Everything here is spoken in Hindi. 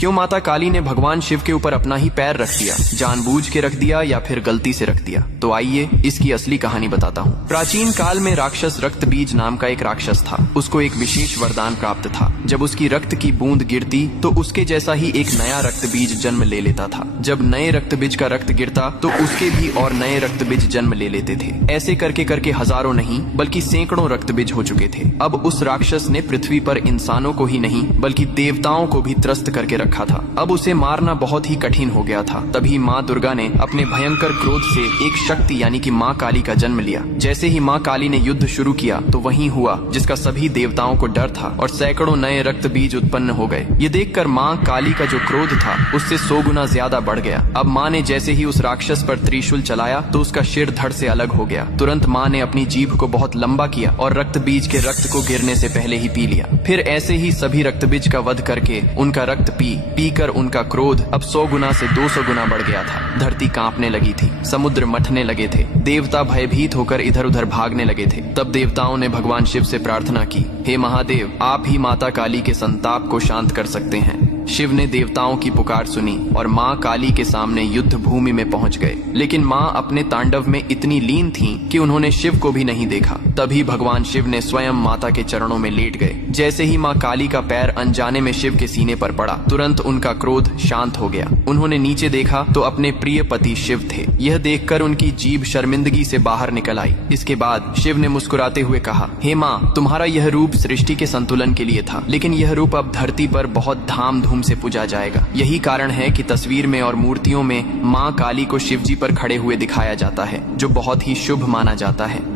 क्यों माता काली ने भगवान शिव के ऊपर अपना ही पैर रख दिया? जानबूझ के रख दिया या फिर गलती से रख दिया? तो आइए इसकी असली कहानी बताता हूँ। प्राचीन काल में राक्षस रक्त बीज नाम का एक राक्षस था। उसको एक विशेष वरदान प्राप्त था। जब उसकी रक्त की बूंद गिरती तो उसके जैसा ही एक नया रक्त बीज जन्म ले लेता था। जब नए रक्त बीज का रक्त गिरता तो उसके भी और नए रक्त बीज जन्म ले लेते थे। ऐसे करके करके हजारों नहीं बल्कि सैकड़ों रक्त बीज हो चुके थे। अब उस राक्षस ने पृथ्वी पर इंसानों को ही नहीं बल्कि देवताओं को भी त्रस्त करके रखा था। अब उसे मारना बहुत ही कठिन हो गया था। तभी माँ दुर्गा ने अपने भयंकर क्रोध से एक शक्ति यानी कि माँ काली का जन्म लिया। जैसे ही माँ काली ने युद्ध शुरू किया तो वही हुआ जिसका सभी देवताओं को डर था और सैकड़ों नए रक्त बीज उत्पन्न हो गए। ये देखकर माँ काली का जो क्रोध था उससे 100 गुना ज्यादा बढ़ गया। अब माँ ने जैसे ही उस राक्षस पर त्रिशूल चलाया तो उसका सिर धड़ से अलग हो गया। तुरंत माँ ने अपनी जीभ को बहुत लंबा किया और रक्त बीज के रक्त को गिरने से पहले ही पी लिया। फिर ऐसे ही सभी रक्त बीज का वध करके उनका रक्त पी कर उनका क्रोध अब 100 गुना से 200 गुना बढ़ गया था। धरती कांपने लगी थी, समुद्र मथने लगे थे, देवता भयभीत होकर इधर उधर भागने लगे थे। तब देवताओं ने भगवान शिव से प्रार्थना की, हे महादेव, आप ही माता काली के संताप को शांत कर सकते हैं। शिव ने देवताओं की पुकार सुनी और माँ काली के सामने युद्ध भूमि में पहुंच गए। लेकिन माँ अपने तांडव में इतनी लीन थीं कि उन्होंने शिव को भी नहीं देखा। तभी भगवान शिव ने स्वयं माता के चरणों में लेट गए। जैसे ही माँ काली का पैर अनजाने में शिव के सीने पर पड़ा, तुरंत उनका क्रोध शांत हो गया। उन्होंने नीचे देखा तो अपने प्रिय पति शिव थे। यह देखकर उनकी जीभ शर्मिंदगी से बाहर निकल आई। इसके बाद शिव ने मुस्कुराते हुए कहा, हे माँ, तुम्हारा यह रूप सृष्टि के संतुलन के लिए था, लेकिन यह रूप अब धरती पर बहुत धाम से पूजा जाएगा। यही कारण है कि तस्वीर में और मूर्तियों में माँ काली को शिवजी पर खड़े हुए दिखाया जाता है, जो बहुत ही शुभ माना जाता है।